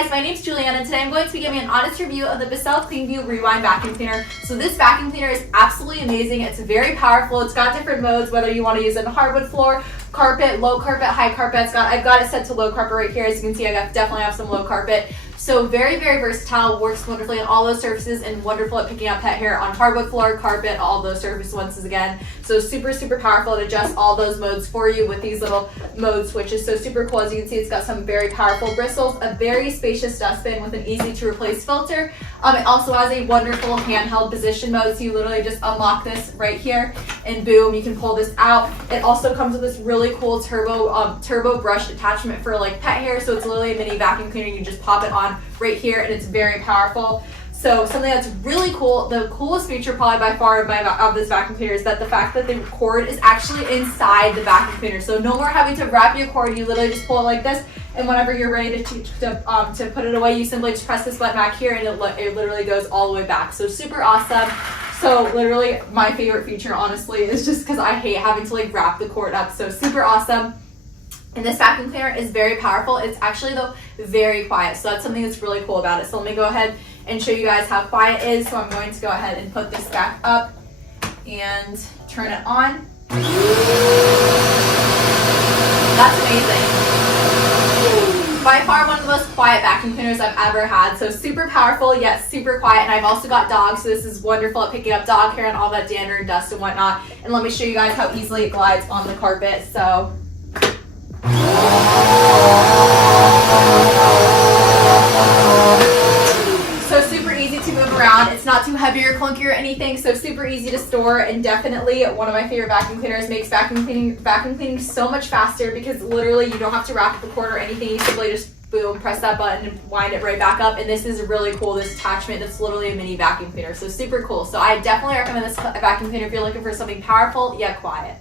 guys, my name's Juliana, and today I'm going to be giving an honest review of the Bissell Clean View Rewind Vacuum Cleaner. So this vacuum cleaner is absolutely amazing. It's very powerful. It's got different modes, whether you want to use it in hardwood floor, carpet, low carpet, high carpet. I've got it set to low carpet right here. As you can see, definitely have some low carpet. So very, very versatile, works wonderfully on all those surfaces, and wonderful at picking up pet hair on hardwood floor, carpet, all those surfaces once again. So super, super powerful. It adjusts all those modes for you with these little mode switches. So super cool. As you can see, it's got some very powerful bristles, a very spacious dustbin with an easy to replace filter. It also has a wonderful handheld position mode. So you literally just unlock this right here and boom, you can pull this out. It also comes with this really cool turbo brush attachment for like pet hair. So it's literally a mini vacuum cleaner. You just pop it on right here and it's very powerful. So something that's really cool, the coolest feature probably by far of this vacuum cleaner is that the fact that the cord is actually inside the vacuum cleaner. So no more having to wrap your cord, you literally just pull it like this, and whenever you're ready to put it away, you simply just press this button back here and it literally goes all the way back. So super awesome. So literally my favorite feature honestly is just because I hate having to like wrap the cord up. So super awesome. And this vacuum cleaner is very powerful. It's actually though very quiet. So that's something that's really cool about it. So let me go ahead and show you guys how quiet it is. So I'm going to go ahead and put this back up and turn it on. That's amazing. By far one of the most quiet vacuum cleaners I've ever had. So super powerful yet super quiet. And I've also got dogs, so this is wonderful at picking up dog hair and all that dander and dust and whatnot. And let me show you guys how easily it glides on the carpet. So super easy to move around. It's not too heavy or clunky or anything, so super easy to store, and definitely one of my favorite vacuum cleaners. Makes vacuum cleaning so much faster because literally you don't have to wrap the cord or anything. You simply just boom, press that button and wind it right back up. And this is really cool, this attachment that's literally a mini vacuum cleaner. So super cool. So I definitely recommend this vacuum cleaner if you're looking for something powerful yet quiet.